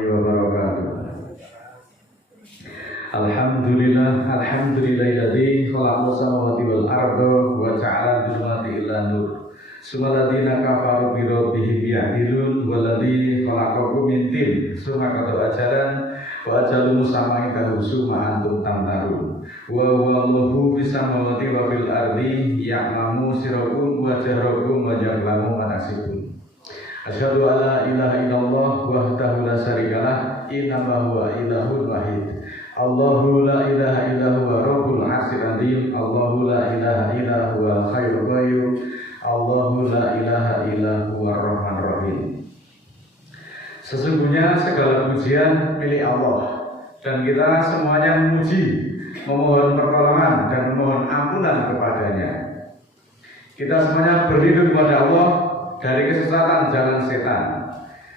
wabarakatuh. Alhamdulillahilladzi khalaqas samawati wal arda wa ja'ala dzulumati ila nur. Sumalladzina kafaru bi rabbihim ya'dilun walladzi khalaqakum min tin summa qada ajalan wa ajalu musamma indahu summa antum tamtarun. Wa huwallahu fis samawati wa fil ardi ya'lamu sirrakum wa jahrakum wa ya'lamu ma taksibun. Asyhadu an la ilaha illallah wahdahu la syarikalah innama huwa ilahun wahid. Allahu la ilaha illa huwa rabbul arsyil azim. Allahu la ilaha illa huwa khairul qayyum. Allahu la ilaha illa huwa rahmanur rahim. Sesungguhnya segala pujian milik Allah dan kita semuanya memuji, memohon pertolongan dan memohon ampunan kepadanya. Kita semuanya berlindung kepada Allah dari kesesatan jalan setan.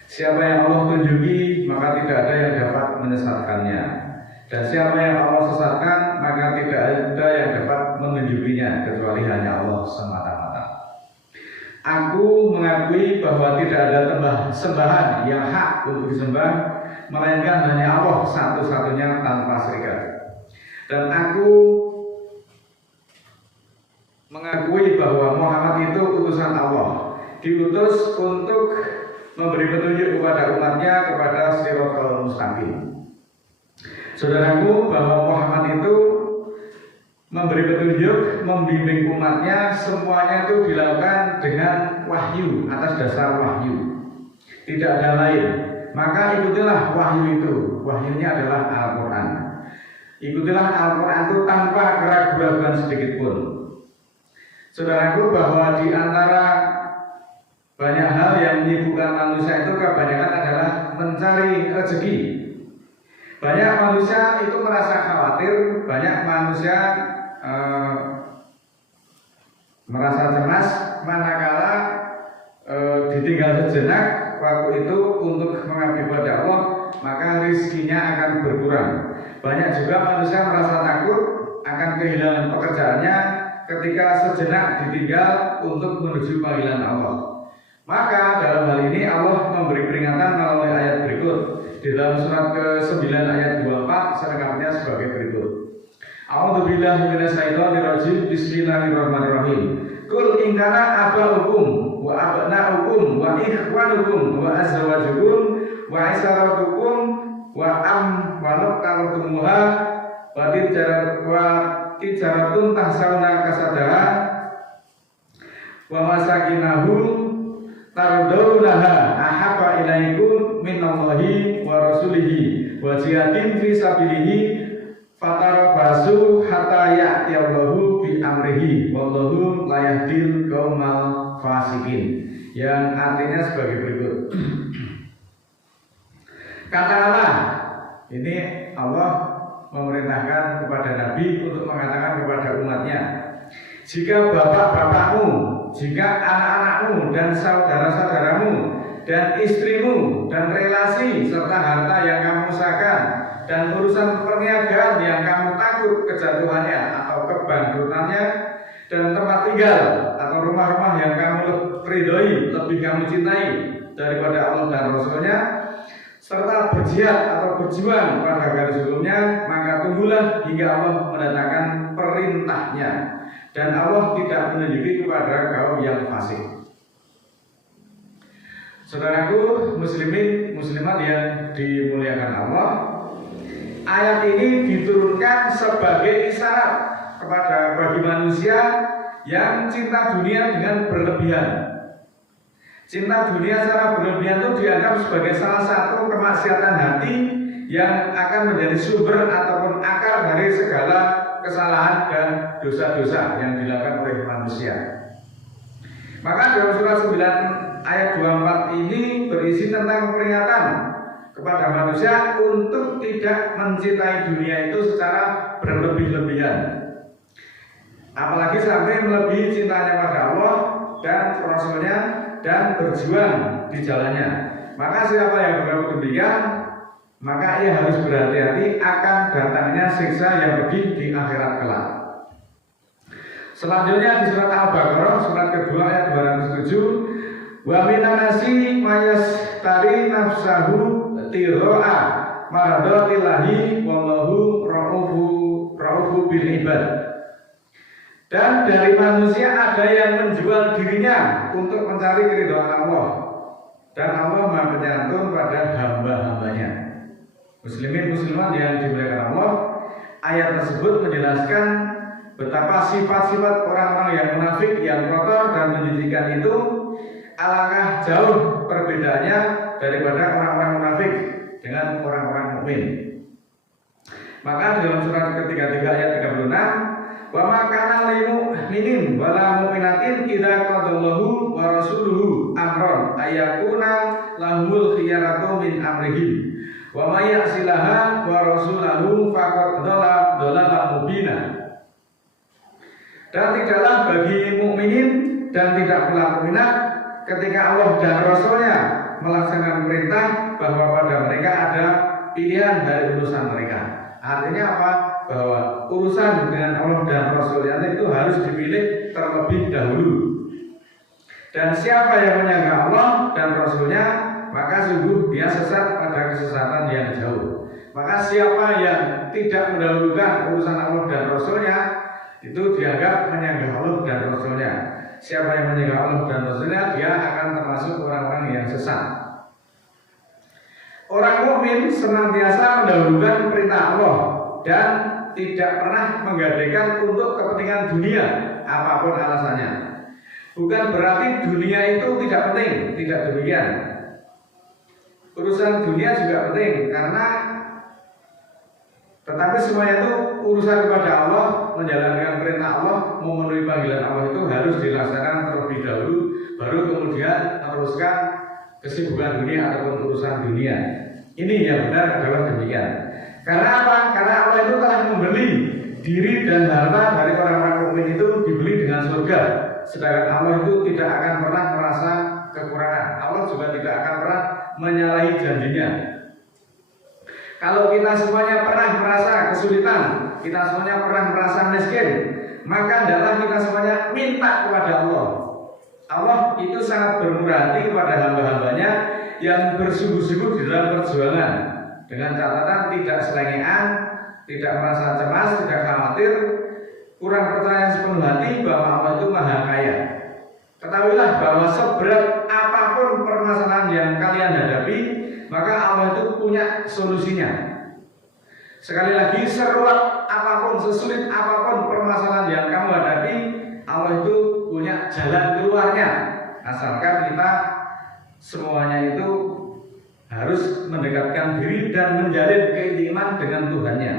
Siapa yang Allah tunjuki, maka tidak ada yang dapat menyesatkannya. Dan siapa yang Allah sesatkan, maka tidak ada yang dapat menunjukinya kecuali hanya Allah semata-mata. Aku mengakui bahwa tidak ada sembahan yang hak untuk disembah, melainkan hanya Allah satu-satunya tanpa serikat. Dan aku mengakui bahwa Muhammad itu utusan Allah, diutus untuk memberi petunjuk kepada umatnya kepada Shiratal Mustaqim. Saudaraku, bahwa Muhammad itu memberi petunjuk, membimbing umatnya, semuanya itu dilakukan dengan wahyu, atas dasar wahyu, tidak ada lain. Maka ikutilah wahyu itu. Wahyunya adalah Al-Quran. Ikutilah Al-Quran itu tanpa keraguan sedikit pun. Saudaraku, bahwa di antara banyak hal yang menyibukkan manusia itu kebanyakan adalah mencari rezeki. Banyak manusia itu merasa khawatir, banyak manusia merasa cemas manakala ditinggal sejenak waktu itu untuk mengabdi pada Allah, maka rezekinya akan berkurang. Banyak juga manusia merasa takut akan kehilangan pekerjaannya ketika sejenak ditinggal untuk menuju panggilan Allah. Maka dalam hal ini Allah memberi peringatan melalui ayat berikut. Di dalam surat ke-9 ayat 24 selengkapnya sebagai berikut. A'udzubillahi minasyaitonirrajim. Bismillahirrahmanirrahim. Qul in kana aba'ukum wa abna'ukum wa ikhwanukum wa azwajukum wa isaratukum wa amwalukumuha wa tijaratun tahsawna kasadaha wa masakinahum tardawnaha ahabba ilaikum minallahi wa rasulihi wa jihadin fi sabilihi fatarabasu hatta ya'tiyallahu bi amrihi wallahu la yahdil qaumal fasikin, yang artinya sebagai berikut. Katakanlah, ini Allah memerintahkan kepada Nabi untuk mengatakan kepada umatnya, jika bapak-bapakmu, jika anak-anakmu dan saudara-saudaramu dan istrimu dan relasi serta harta yang kamu usahakan dan urusan perniagaan yang kamu takut kejatuhannya atau kebangkrutannya dan tempat tinggal atau rumah-rumah yang kamu ridhoi, lebih kamu cintai daripada Allah dan Rasulnya, serta berjihad atau berjuang pada garis sebelumnya, maka tunggulah hingga Allah mendatangkan perintahnya. Dan Allah tidak menunjuki kepada kaum yang fasik. Saudaraku muslimin muslimat yang dimuliakan Allah, ayat ini diturunkan sebagai isyarat kepada bagi manusia yang cinta dunia dengan berlebihan. Cinta dunia secara berlebihan itu dianggap sebagai salah satu kemaksiatan hati yang akan menjadi sumber ataupun akar dari segala kesalahan dan dosa-dosa yang dilakukan oleh manusia. Maka dalam surat 9 ayat 24 ini berisi tentang peringatan kepada manusia untuk tidak mencintai dunia itu secara berlebih-lebihan, apalagi sampai melebihi cintanya pada Allah dan Rasulnya dan berjuang di jalannya. Maka siapa yang berlaku demikian, maka ia harus berhati-hati akan datangnya siksa yang pedih di akhirat kelak. Selanjutnya di surat Al-Baqarah surat kedua ayat 207, wa minan nasi mayastari nafsahu ibtigha'a maradatillahi wallahu ra'ufu bil ibad. Dan dari manusia ada yang menjual dirinya untuk mencari keridhaan Allah, dan Allah Maha Penyantun pada hamba-hambanya. Muslimin muslimat yang dimuliakan Allah, ayat tersebut menjelaskan betapa sifat-sifat orang-orang yang munafik, yang kotor dan menjijikkan itu alangkah jauh perbedaannya daripada orang-orang munafik dengan orang-orang mukmin. Maka dalam surat ke-33 ayat 36, wa ma kana lil mu'minin wala mu'minatin idza qadallahu wa rasuluhu amran ayakuna lahumul khiyaratu min amrihim wa may ya'silaha wa rasulahu faqad dhalalan mubina. Dan tidaklah bagi mukminin dan tidak pula mukminat ketika Allah dan Rasulnya melaksanakan perintah bahwa pada mereka ada pilihan dari urusan mereka. Artinya apa? Bahwa urusan dengan Allah dan Rasulnya itu harus dipilih terlebih dahulu. Dan siapa yang menyanggah Allah dan Rasulnya, maka sungguh dia sesat pada kesesatan yang jauh. Maka siapa yang tidak mendahulukan urusan Allah dan Rasulnya, itu dianggap menyanggah Allah dan Rasulnya. Siapa yang menyanggah Allah dan Rasulnya, dia akan termasuk orang-orang yang sesat. Orang mukmin senantiasa mendahulukan perintah Allah dan tidak pernah menggadaikan untuk kepentingan dunia apapun alasannya. Bukan berarti dunia itu tidak penting, tidak demikian. Urusan dunia juga penting karena tetapi semuanya itu urusan kepada Allah, menjalankan perintah Allah, memenuhi panggilan Allah itu harus dilaksanakan terlebih dahulu, baru kemudian teruskan kesibukan dunia ataupun urusan dunia. Ini yang benar adalah demikian. Karena apa? Karena Allah itu telah membeli diri dan harta dari orang-orang mukmin itu dibeli dengan surga. Sedangkan Allah itu tidak akan pernah merasa kekurangan. Allah juga tidak akan pernah menyalahi janjinya. Kalau kita semuanya pernah merasa kesulitan, kita semuanya pernah merasa miskin, maka hendaklah kita semuanya minta kepada Allah. Allah itu sangat bermurah hati kepada hamba-hambanya yang bersungguh-sungguh di dalam perjuangan, dengan catatan tidak selengean, tidak merasa cemas, tidak khawatir, kurang percaya sepenuh hati bahwa Allah itu maha kaya. Ketahuilah bahwa seberat apapun permasalahan yang kalian hadapi, maka Allah itu punya solusinya. Sekali lagi, seruat apapun, sesulit apapun permasalahan yang kamu hadapi, Allah itu punya jalan keluarnya. Asalkan kita semuanya itu harus mendekatkan diri dan menjalin keintiman dengan Tuhannya.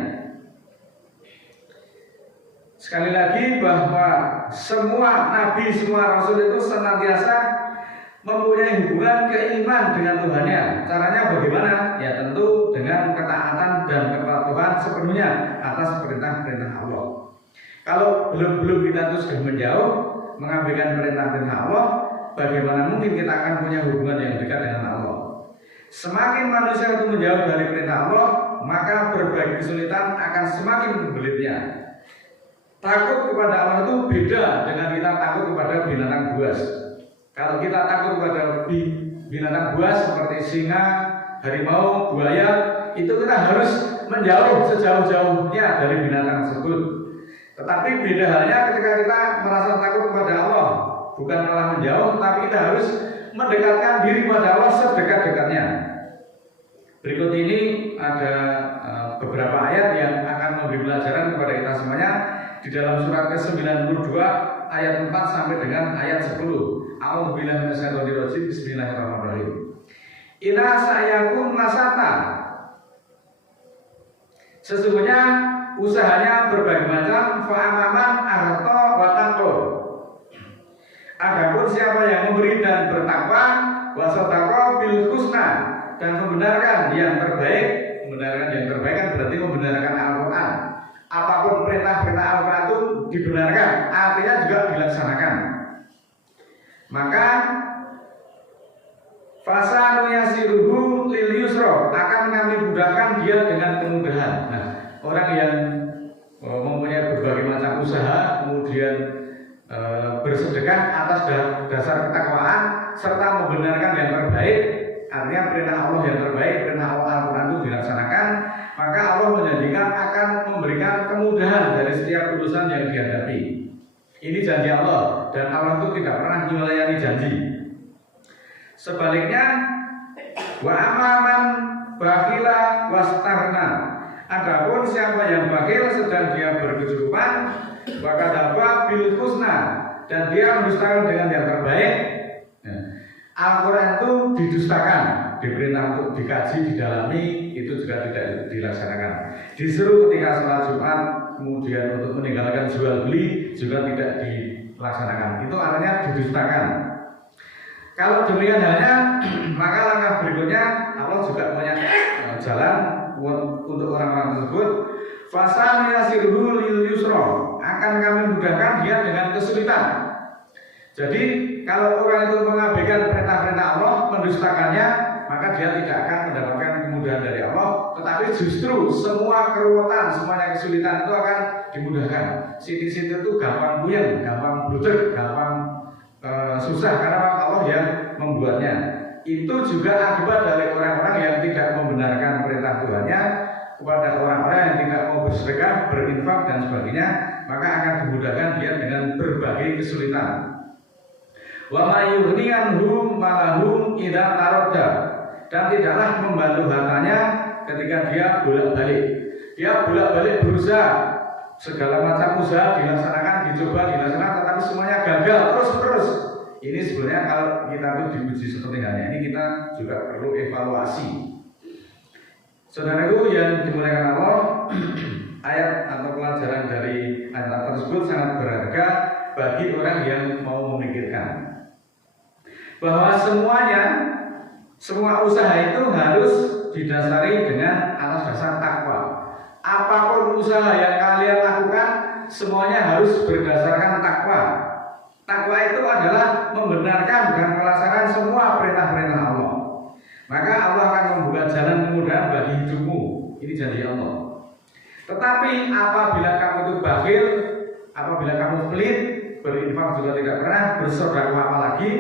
Sekali lagi bahwa semua nabi, semua rasul itu senantiasa mempunyai hubungan keiman dengan Tuhannya. Caranya bagaimana? Ya tentu dengan ketaatan dan kepatuhan sepenuhnya atas perintah-perintah Allah. Kalau belum kita itu sudah menjauh, mengabaikan perintah-perintah Allah, bagaimana mungkin kita akan punya hubungan yang dekat dengan Allah? Semakin manusia itu menjauh dari perintah Allah, maka berbagai kesulitan akan semakin membelitnya. Takut kepada Allah itu beda dengan kita takut kepada binatang buas. Kalau kita takut kepada binatang buas seperti singa, harimau, buaya, itu kita harus menjauh sejauh-jauhnya dari binatang tersebut. Tetapi beda halnya ketika kita merasa takut kepada Allah, bukan malah menjauh, tapi kita harus mendekatkan diri kepada Allah sedekat-dekatnya. Berikut ini ada beberapa ayat yang akan memberi pelajaran kepada kita semuanya di dalam surat ke-92 ayat 4 sampai dengan ayat 10. A'udzubillahi minasyaitonir rajim. Bismillahirrahmanirrahim. Inna sa'yakum lasata. Sesungguhnya usahanya berbagai macam, fa'amaman ahto wa taqwa. Adapun siapa yang memberi dan bertakwa, wasadaqa bil husna, dan membenarkan yang terbaik. Membenarkan yang terbaik kan berarti membenarkan Al-Quran. Apapun perintah-perintah Al-Quran itu dibenarkan, artinya juga dilaksanakan. Maka fasanu yasiruhu lil yusra, akan kami mudahkan dia dengan kemudahan. Nah, orang yang mempunyai berbagai macam usaha, kemudian bersedekah atas dasar ketakwaan serta membenarkan yang terbaik, artinya perintah Allah yang terbaik, perintah Allah Sebaliknya, wa amaman bakhila wastarna. Adapun siapa yang bakhil sedang dia berkecukupan, maka dapat bil husna, dan dia mendustakan dengan yang terbaik. Al-Quran itu didustakan, diperintah untuk dikaji, didalami, itu juga tidak dilaksanakan. Disuruh ketika sholat Jumat, kemudian untuk meninggalkan jual beli juga tidak dilaksanakan. Itu artinya didustakan. Kalau demikian halnya, maka langkah berikutnya Allah juga punya jalan untuk orang-orang tersebut. Fasal yasirhu lil yusra, akan kami mudahkan dia dengan kesulitan. Jadi kalau orang itu mengabaikan perintah-perintah Allah, mendustakannya, maka dia tidak akan mendapatkan kemudahan dari Allah. Tetapi justru semua keruwetan, semuanya kesulitan itu akan dimudahkan. Siti-siti itu gampang puyeng, gampang bludek, gampang susah karena Allah yang membuatnya. Itu juga akibat dari orang-orang yang tidak membenarkan perintah Tuhannya, kepada orang-orang yang tidak mau bersedekah, berinfak dan sebagainya, maka akan dimudahkan dia dengan berbagai kesulitan. Wa may yughni anhum malahum idza taradda, dan tidaklah membantu hartanya ketika dia bolak-balik. Dia bolak-balik berusaha, segala macam usaha dilaksanakan, dicoba dilaksanakan, tetapi semuanya gagal terus-terus. Ini sebenarnya kalau kita tuh diuji seperti halnya ini, kita juga perlu evaluasi. Saudaraku yang dimuliakan Allah, ayat atau pelajaran dari ayat tersebut sangat berharga bagi orang yang mau memikirkan bahwa semua usaha itu harus didasari dengan atas dasar takwa. Apapun usaha yang kalian lakukan, semuanya harus berdasarkan takwa. Takwa itu adalah membenarkan dan melaksanakan semua perintah-perintah Allah. Maka Allah akan membuka jalan kemudahan bagi hidupmu. Ini janji Allah. Tetapi apabila kamu itu bakhil, apabila kamu pelit, berinfak juga tidak pernah, bersedekah apalagi,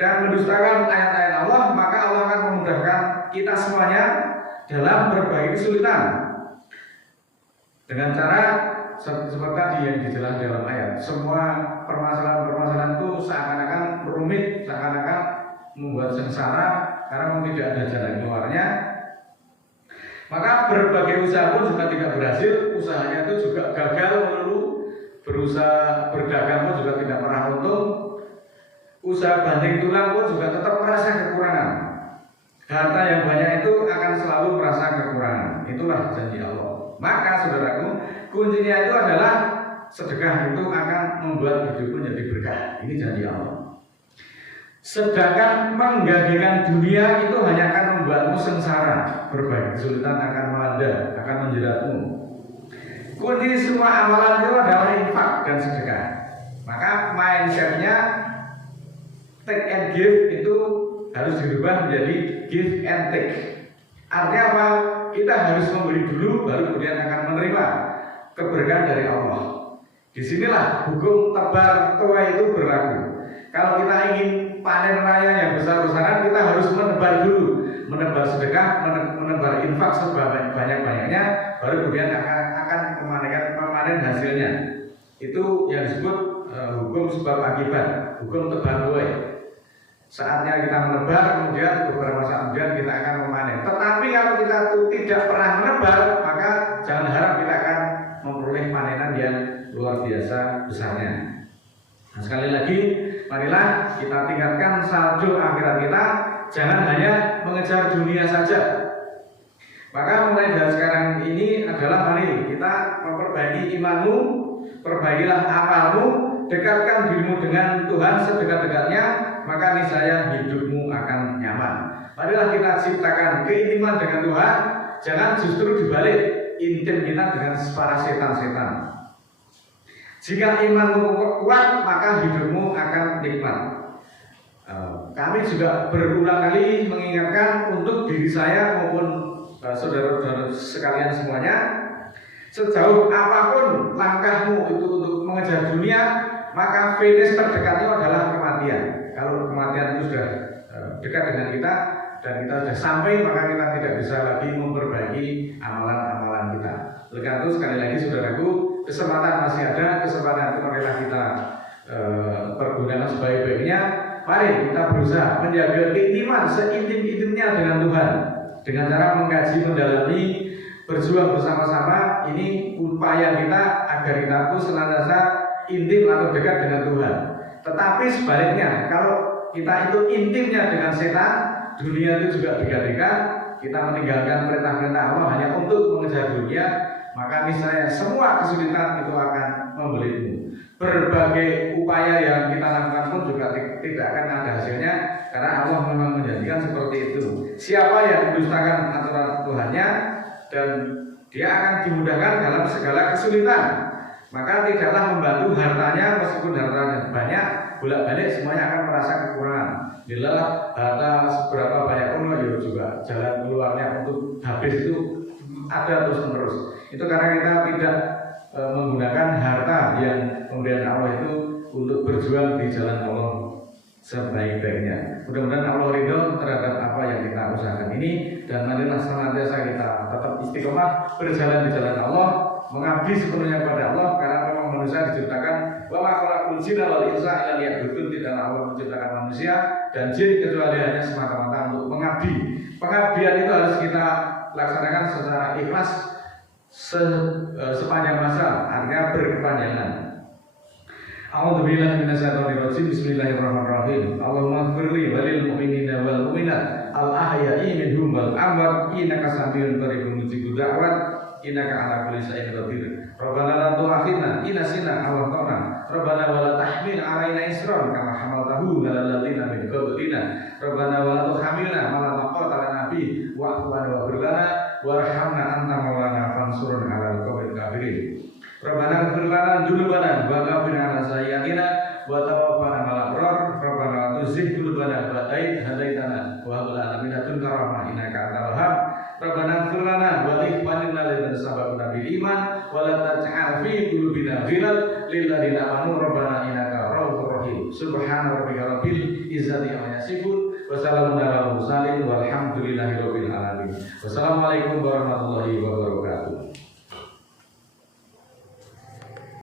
dan mendustakan ayat-ayat Allah, maka Allah akan memudahkan kita semuanya dalam berbagai kesulitan. Dengan cara seperti tadi yang dijelaskan dalam ayat, semua permasalahan-permasalahan itu seakan-akan rumit, seakan-akan membuat sengsara karena memang tidak ada jalan keluarnya. Maka berbagai usaha pun juga tidak berhasil, usahanya itu juga gagal melulu, berusaha berdagang pun juga tidak pernah untung, usaha banting tulang pun juga tetap merasa kekurangan. Harta yang banyak itu akan selalu merasa kekurangan. Itulah janji Allah. Maka saudaraku, kuncinya itu adalah sedekah itu akan membuat hidupmu menjadi berkah. Ini janji Allah. Sedangkan menggagikan dunia itu hanya akan membuatmu sengsara. Berbagai kesulitan akan melanda, akan menjeratmu. Kunci semua amalan itu adalah infak dan sedekah. Maka mindsetnya take and give itu harus dirubah menjadi give and take. Artinya apa? Kita harus memberi dulu, baru kemudian akan menerima keberkahan dari Allah. Disinilah hukum tebar tuai itu berlaku. Kalau kita ingin panen raya yang besar-besaran, kita harus menebar dulu, menebar sedekah, menebar infak sebanyak-banyaknya, baru kemudian akan memanen hasilnya. Itu yang disebut hukum sebab akibat, hukum tebar tuai. Saatnya kita menebar, kemudian beberapa saat kemudian kita akan memanen. Tetapi kalau kita tidak pernah menebar, maka jangan harap kita akan memperoleh panenan yang luar biasa besarnya. Nah, sekali lagi, marilah kita tingkatkan saldo akhirat kita, jangan hanya mengejar dunia saja. Maka mulai dari sekarang ini adalah mari kita memperbaiki imanmu, perbaikilah amalmu, dekatkan dirimu dengan Tuhan sedekat-dekatnya, maka niscaya hidupmu akan nyaman. Marilah kita ciptakan keintiman dengan Tuhan, jangan justru dibalik, intim kita dengan para setan-setan. Jika imanmu kuat, maka hidupmu akan nikmat. Kami juga berulang kali mengingatkan untuk diri saya maupun saudara-saudara sekalian semuanya, sejauh apapun langkahmu itu untuk mengejar dunia, maka finish terdekatnya adalah kematian. Kalau kematian itu sudah dekat dengan kita dan kita sudah sampai, maka kita tidak bisa lagi memperbaiki amalan-amalan kita. Oleh karena itu sekali lagi saudaraku, kesempatan masih ada, kesempatan itu marilah kita pergunakan sebaik-baiknya. Mari kita berusaha menjaga keintiman seintim-intimnya dengan Tuhan dengan cara mengkaji, mendalami, berjuang bersama-sama. Ini upaya kita agar kita pun senantiasa intim atau dekat dengan Tuhan. Tetapi sebaliknya, kalau kita itu intimnya dengan setan, dunia itu juga dekat-dekat, kita meninggalkan perintah-perintah Allah hanya untuk mengejar dunia, maka misalnya semua kesulitan itu akan membelitmu. Berbagai upaya yang kita lakukan pun juga tidak akan ada hasilnya, karena Allah memang menjadikan seperti itu. Siapa yang mendustakan aturan Tuhannya dan dia akan dimudahkan dalam segala kesulitan, maka tidaklah membantu hartanya, meskipun hartanya banyak, bolak-balik semuanya akan merasa kekurangan. Bila harta seberapa banyak pun ya juga jalan keluarnya untuk habis itu ada terus-menerus. Itu karena kita tidak menggunakan harta yang kemudian Allah itu untuk berjuang di jalan Allah sebaik-baiknya. Mudah-mudahan Allah ridho terhadap apa yang kita usahakan ini, dan marilah senantiasa kita tetap istiqomah berjalan di jalan Allah, mengabdi sepenuhnya kepada Allah, karena memang manusia diciptakan wa ma khalaqul jinna wal insa illa liya'budun. Tidaklah Allah menciptakan manusia dan jin kecuali hanya semata-mata untuk mengabdi. Pengabdian itu harus kita laksanakan secara ikhlas sepanjang masa, artinya berkepanjangan. A'udzubillahi minasyaitonirrajim. Bismillahirrahmanirrahim. Allahumma ighfirli walil mu'minina wal mu'minat al ahya'i minhum wal amwat innaka samiun qaribun mujibud da'wat innaka ala kulli syai'in qadir. Rabbana la tu'akhidna in nasina aw akhtana. Rabbana wa la tahmil 'alaina isran kama hamaltahu 'alal ladzina min qablina. Rabbana wa la tuhamilna ma la taqata lana bihi wa'fu 'anna waghfir lana warhamna anta maulana fansurna 'alal qawmil kafirin. Rabbana ighfir lana dzunubana wa ghfir lana sayyi'atina wa tawaffana ma'al abrar. Rabbana la tuzigh qulubana ba'da idh hadaitana wa hab lana min ladunka rahmah innaka antal wahhab. Rabbana ighfir lana wa li ikhwanina alladziina sabaquna bil iman wa la taj'al fi qulubina ghillan lil ladzina amanu rabbana innaka ra'ufur rahim. Subhana rabbika rabbil izzati amma yasifun wa salamun alal mursalin walhamdulillahi rabbil alamin. Wassalamualaikum warahmatullahi wabarakatuh.